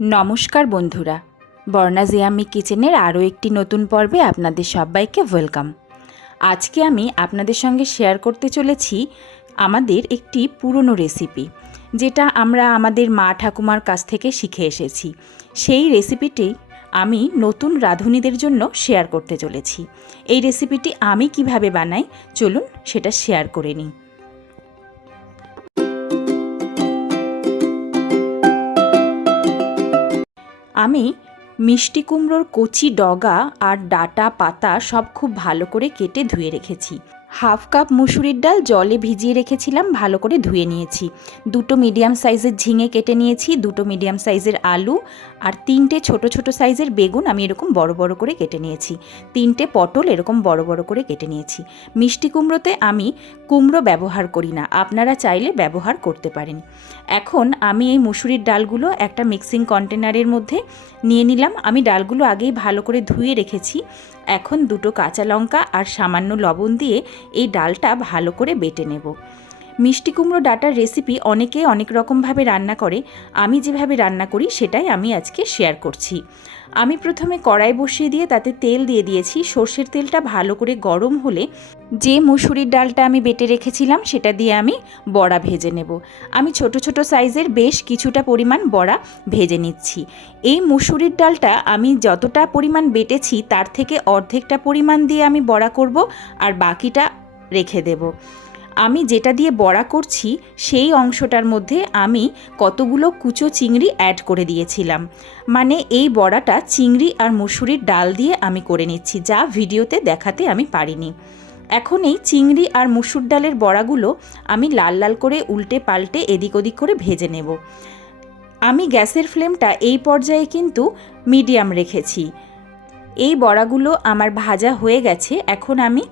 নমস্কার বন্ধুরা। বর্ণাজিয়ামি কিচেনের আরও একটি নতুন পর্বে আপনাদের সবাইকে ওয়েলকাম। আজকে আমি আপনাদের সঙ্গে শেয়ার করতে চলেছি আমাদের একটি পুরনো রেসিপি, যেটা আমরা আমাদের মা ঠাকুমার কাছ থেকে শিখে এসেছি। সেই রেসিপিটি আমি নতুন রাঁধুনিদের জন্য শেয়ার করতে চলেছি। এই রেসিপিটি আমি কীভাবে বানাই, চলুন সেটা শেয়ার করে নিই। আমি মিষ্টি কুমড়োর কচি ডগা আর ডাটা পাতা সব খুব ভালো করে কেটে ধুয়ে রেখেছি। হাফ কাপ মুসুরির ডাল জলে ভিজিয়ে রেখেছিলাম, ভালো করে ধুয়ে নিয়েছি। দুটো মিডিয়াম সাইজের ঝিঙে কেটে নিয়েছি, দুটো মিডিয়াম সাইজের আলু, আর তিনটে ছোট ছোট সাইজের বেগুন আমি এরকম বড় বড় করে কেটে নিয়েছি। তিনটে পটল এরকম বড় বড় করে কেটে নিয়েছি। মিষ্টি কুমড়োতে আমি কুমড়ো ব্যবহার করি না, আপনারা চাইলে ব্যবহার করতে পারেন। এখন আমি এই মুসুরির ডালগুলো একটা মিক্সিং কন্টেনারের মধ্যে নিয়ে নিলাম। আমি ডালগুলো আগেই ভালো করে ধুয়ে রেখেছি। এখন দুটো কাঁচা লঙ্কা আর সামান্য লবণ দিয়ে এই ডালটা ভালো করে বেটে নেব। মিষ্টি কুমড়ো ডাটার রেসিপি অনেকে অনেক রকমভাবে রান্না করে, আমি যেভাবে রান্না করি সেটাই আমি আজকে শেয়ার করছি। আমি প্রথমে কড়াই বসিয়ে দিয়ে তাতে তেল দিয়ে দিয়েছি, সর্ষের তেলটা ভালো করে গরম হলে যে মুসুরির ডালটা আমি বেটে রেখেছিলাম সেটা দিয়ে আমি বড়া ভেজে নেব। আমি ছোট ছোট সাইজের বেশ কিছুটা পরিমাণ বড়া ভেজে নিচ্ছি। এই মুসুরির ডালটা আমি যতটা পরিমাণ বেটেছি তার থেকে অর্ধেকটা পরিমাণ দিয়ে আমি বড়া করব আর বাকিটা রেখে দেব। আমি যেটা দিয়ে বড়া করছি, সেই অংশটার মধ্যে আমি কতগুলো কুচো চিংড়ি অ্যাড করে দিয়েছিলাম। মানে এই বড়াটা চিংড়ি আর মুসুরির ডাল দিয়ে আমি করে নিচ্ছি, যা ভিডিওতে দেখাতে আমি পারিনি। এখন এই চিংড়ি আর মুসুর ডালের বড়াগুলো আমি লাল লাল করে উল্টে পাল্টে এদিক ওদিক করে ভেজে নেব। আমি গ্যাসের ফ্লেমটা এই পর্যায়ে কিন্তু মিডিয়াম রেখেছি। এই বড়াগুলো আমার ভাজা হয়ে গেছে, এখন আমি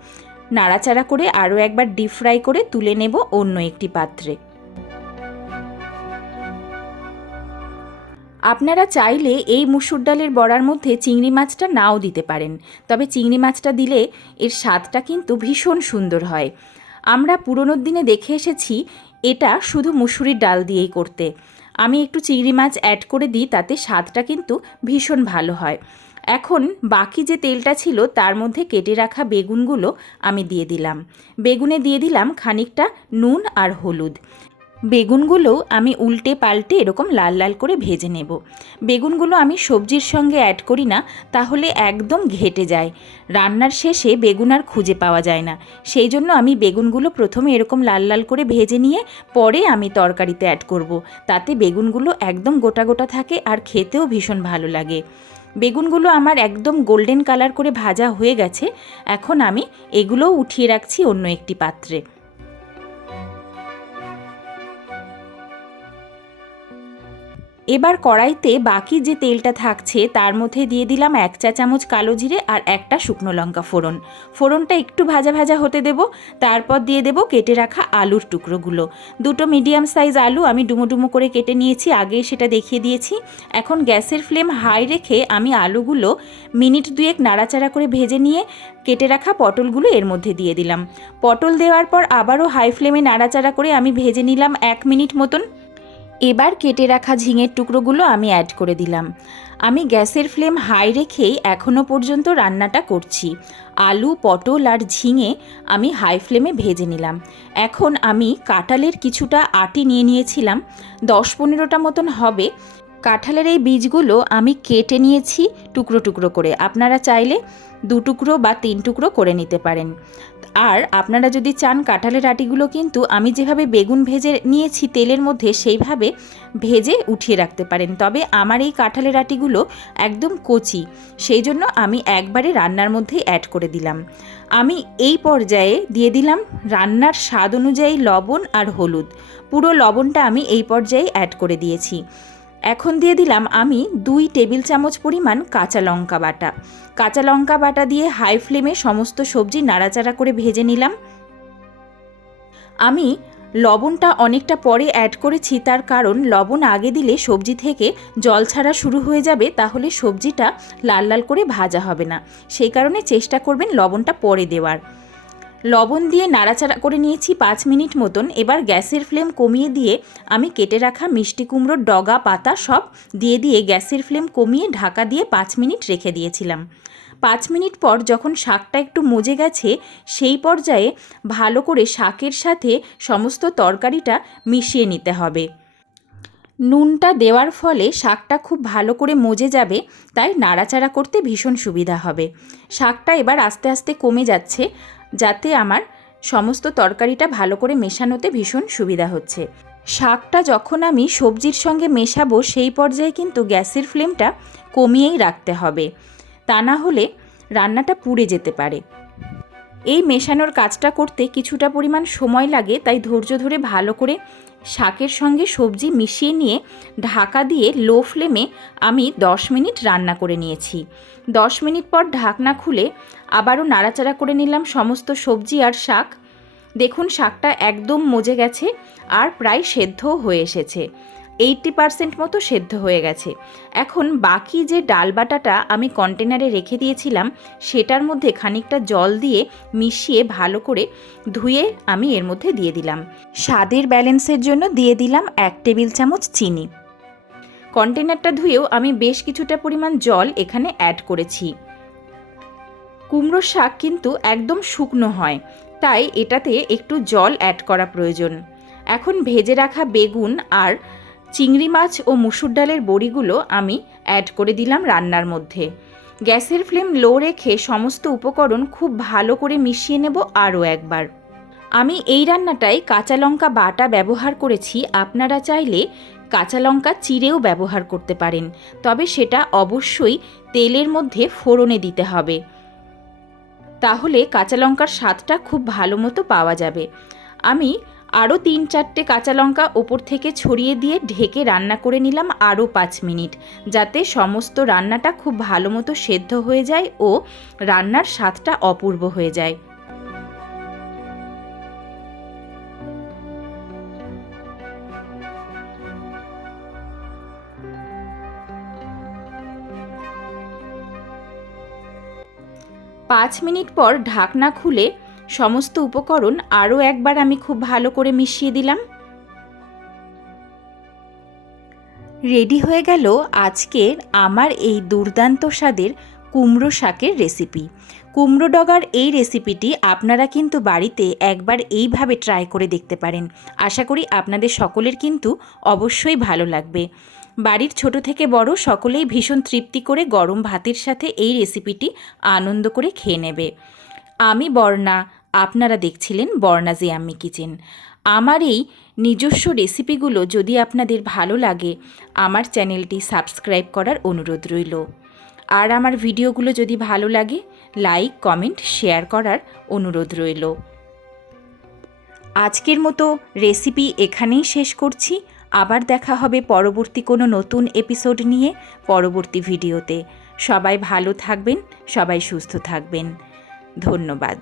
নাড়াচাড়া করে আরও একবার ডিপ ফ্রাই করে তুলে নেব অন্য একটি পাত্রে। আপনারা চাইলে এই মুসুর ডালের বড়ার মধ্যে চিংড়ি মাছটা নাও দিতে পারেন, তবে চিংড়ি মাছটা দিলে এর স্বাদটা কিন্তু ভীষণ সুন্দর হয়। আমরা পুরনোর দিনে দেখে এসেছি, এটা শুধু মুসুরির ডাল দিয়েই করতে। আমি একটু চিংড়ি মাছ অ্যাড করে দিই, তাতে স্বাদটা কিন্তু ভীষণ ভালো হয়। এখন বাকি যে তেলটা ছিল তার মধ্যে কেটে রাখা বেগুনগুলো আমি দিয়ে দিলাম। বেগুনে দিয়ে দিলাম খানিকটা নুন আর হলুদ। বেগুনগুলো আমি উল্টে পাল্টে এরকম লাল লাল করে ভেজে নেব। বেগুনগুলো আমি সবজির সঙ্গে অ্যাড করি না, তাহলে একদম ঘেটে যায়। রান্নার শেষে বেগুন আর খুঁজে পাওয়া যায় না। সেই জন্য আমি বেগুনগুলো প্রথমে এরকম লাল লাল করে ভেজে নিয়ে পরে আমি তরকারিতে অ্যাড করব। তাতে বেগুনগুলো একদম গোটা গোটা থাকে আর খেতেও ভীষণ ভালো লাগে। বেগুনগুলো আমার একদম গোল্ডেন কালার করে ভাজা হয়ে গেছে, এখন আমি এগুলোও উঠিয়ে রাখছি অন্য একটি পাত্রে। এবার কড়াইতে বাকি যে তেলটা থাকছে, তার মধ্যে দিয়ে দিলাম এক চা চামচ কালো জিরে আর একটা শুকনো লঙ্কা ফোড়ন। ফোড়নটা একটু ভাজা ভাজা হতে দেব, তারপর দিয়ে দেব কেটে রাখা আলুর টুকরোগুলো। দুটো মিডিয়াম সাইজ আলু আমি ডুমো ডুমো করে কেটে নিয়েছি আগে সেটা দেখিয়ে দিয়েছি। এখন গ্যাসের ফ্লেম হাই রেখে আমি আলুগুলো মিনিট দুয়েক নাড়াচাড়া করে ভেজে নিয়ে কেটে রাখা পটলগুলো এর মধ্যে দিয়ে দিলাম। পটল দেওয়ার পর আবারও হাই ফ্লেমে নাড়াচাড়া করে আমি ভেজে নিলাম এক মিনিট মতন। এবার কেটে রাখা ঝিঙের টুকরোগুলো আমি অ্যাড করে দিলাম। আমি গ্যাসের ফ্লেম হাই রেখেই এখনও পর্যন্ত রান্নাটা করছি। আলু, পটল আর ঝিঙে আমি হাই ফ্লেমে ভেজে নিলাম। এখন আমি কাঁঠালের কিছুটা আটি নিয়ে নিয়েছিলাম। দশ পনেরোটা মতন হবে। কাঁঠালের এই বীজগুলো আমি কেটে নিয়েছি টুকরো টুকরো করে। আপনারা চাইলে দু টুকরো বা তিন টুকরো করে নিতে পারেন। আর আপনারা যদি চান কাঁঠালের আটিগুলো কিন্তু আমি যেভাবে বেগুন ভেজে নিয়েছি তেলের মধ্যে সেইভাবে ভেজে উঠিয়ে রাখতে পারেন। তবে আমার এই কাঁঠালের আটিগুলো একদম কচি, সেই জন্য আমি একবারে রান্নার মধ্যেই অ্যাড করে দিলাম। আমি এই পর্যায়ে দিয়ে দিলাম রান্নার স্বাদ অনুযায়ী লবণ আর হলুদ। পুরো লবণটা আমি এই পর্যায়ে অ্যাড করে দিয়েছি। এখন দিয়ে দিলাম আমি দুই টেবিল চামচ পরিমাণ কাঁচা লঙ্কা বাটা। কাঁচা লঙ্কা বাটা দিয়ে হাই ফ্লেমে সমস্ত সবজি নাড়াচাড়া করে ভেজে নিলাম। আমি লবণটা অনেকটা পরে অ্যাড করেছি, তার কারণ লবণ আগে দিলে সবজি থেকে জল ছাড়া শুরু হয়ে যাবে, তাহলে সবজিটা লাল লাল করে ভাজা হবে না। সেই কারণে চেষ্টা করবেন লবণটা পরে দেওয়ার। লবণ দিয়ে নাড়াচাড়া করে নিয়েছি পাঁচ মিনিট মতন। এবার গ্যাসের ফ্লেম কমিয়ে দিয়ে আমি কেটে রাখা মিষ্টি কুমড়োর ডগা, পাতা সব দিয়ে দিয়ে গ্যাসের ফ্লেম কমিয়ে ঢাকা দিয়ে পাঁচ মিনিট রেখে দিয়েছিলাম। পাঁচ মিনিট পর যখন শাকটা একটু মজে গেছে, সেই পর্যায়ে ভালো করে শাকের সাথে সমস্ত তরকারিটা মিশিয়ে নিতে হবে। নুনটা দেওয়ার ফলে শাকটা খুব ভালো করে মজে যাবে, তাই নাড়াচাড়া করতে ভীষণ সুবিধা হবে। শাকটা এবার আস্তে আস্তে কমে যাচ্ছে। যাতে আমার সমস্ত তরকারিটা ভালো করে মেশানোতে ভীষণ সুবিধা হচ্ছে। শাকটা যখন আমি সবজির সঙ্গে মেশাবো, সেই পর্যায়ে কিন্তু গ্যাসের ফ্লেমটা কমিয়েই রাখতে হবে। তা না হলে রান্নাটা পুড়ে যেতে পারে। এই মেশানোর কাজটা করতে কিছুটা পরিমাণ সময় লাগে, তাই ধৈর্য ধরে ভালো করে শাকের সঙ্গে সবজি মিশিয়ে নিয়ে ঢাকা দিয়ে লো ফ্লেমে আমি 10 মিনিট রান্না করে নিয়েছি। 10 মিনিট পর ঢাকনা খুলে আবারও নাড়াচাড়া করে নিলাম সমস্ত সবজি আর শাক। দেখুন, শাকটা একদম মজে গেছে আর প্রায় সেদ্ধও হয়ে এসেছে। এইটটি পারসেন্ট মতো সেদ্ধ হয়ে গেছে। এখন বাকি যে ডাল বাটাটা আমি কন্টেনারে রেখে দিয়েছিলাম, সেটার মধ্যে খানিকটা জল দিয়ে মিশিয়ে ভালো করে ধুয়ে আমি এর মধ্যে দিয়ে দিলাম। স্বাদের ব্যালেন্সের জন্য দিয়ে দিলাম এক টেবিল চামচ চিনি। কন্টেনারটা ধুয়েও আমি বেশ কিছুটা পরিমাণ জল এখানে অ্যাড করেছি। কুমড়োর শাক কিন্তু একদম শুকনো হয়, তাই এটাতে একটু জল অ্যাড করা প্রয়োজন। এখন ভেজে রাখা বেগুন আর চিংড়ি মাছ ও মুসুর ডালের বড়িগুলো আমি অ্যাড করে দিলাম রান্নার মধ্যে। গ্যাসের ফ্লেম লো রেখে সমস্ত উপকরণ খুব ভালো করে মিশিয়ে নেব আরও একবার। আমি এই রান্নাটায় কাঁচা লঙ্কা বাটা ব্যবহার করেছি, আপনারা চাইলে কাঁচা লঙ্কা চিড়েও ব্যবহার করতে পারেন, তবে সেটা অবশ্যই তেলের মধ্যে ফোড়নে দিতে হবে। তাহলে কাঁচা লঙ্কার স্বাদটা খুব ভালো মতো পাওয়া যাবে। আমি আরও তিন চারটে কাঁচা লঙ্কা ওপর থেকে ছড়িয়ে দিয়ে ঢেকে রান্না করে নিলাম আরও পাঁচ মিনিট, যাতে সমস্ত রান্নাটা খুব ভালো মতো সেদ্ধ হয়ে যায় ও রান্নার স্বাদটা অপূর্ব হয়ে যায়। পাঁচ মিনিট পর ঢাকনা খুলে সমস্ত উপকরণ আরও একবার আমি খুব ভালো করে মিশিয়ে দিলাম। রেডি হয়ে গেল আজকের আমার এই দুর্দান্ত স্বাদের কুমড়ো শাকের রেসিপি। কুমড়ো ডগার এই রেসিপিটি আপনারা কিন্তু বাড়িতে একবার এইভাবে ট্রাই করে দেখতে পারেন। আশা করি আপনাদের সকলের কিন্তু অবশ্যই ভালো লাগবে। বাড়ির ছোট থেকে বড় সকলেই ভীষণ তৃপ্তি করে গরম ভাতের সাথে এই রেসিপিটি আনন্দ করে খেয়ে নেবে। আমি বর্ণা আপনারা দেখছিলেন বর্ণাজি আম্মি কিচেন। আমার এই নিজস্ব রেসিপিগুলো যদি আপনাদের ভালো লাগে, আমার চ্যানেলটি সাবস্ক্রাইব করার অনুরোধ রইল। আর আমার ভিডিওগুলো যদি ভালো লাগে, লাইক, কমেন্ট, শেয়ার করার অনুরোধ রইল। আজকের মতো রেসিপি এখানেই শেষ করছি। আবার দেখা হবে পরবর্তী কোনো নতুন এপিসোড নিয়ে পরবর্তী ভিডিওতে। সবাই ভালো থাকবেন, সবাই সুস্থ থাকবেন। ধন্যবাদ।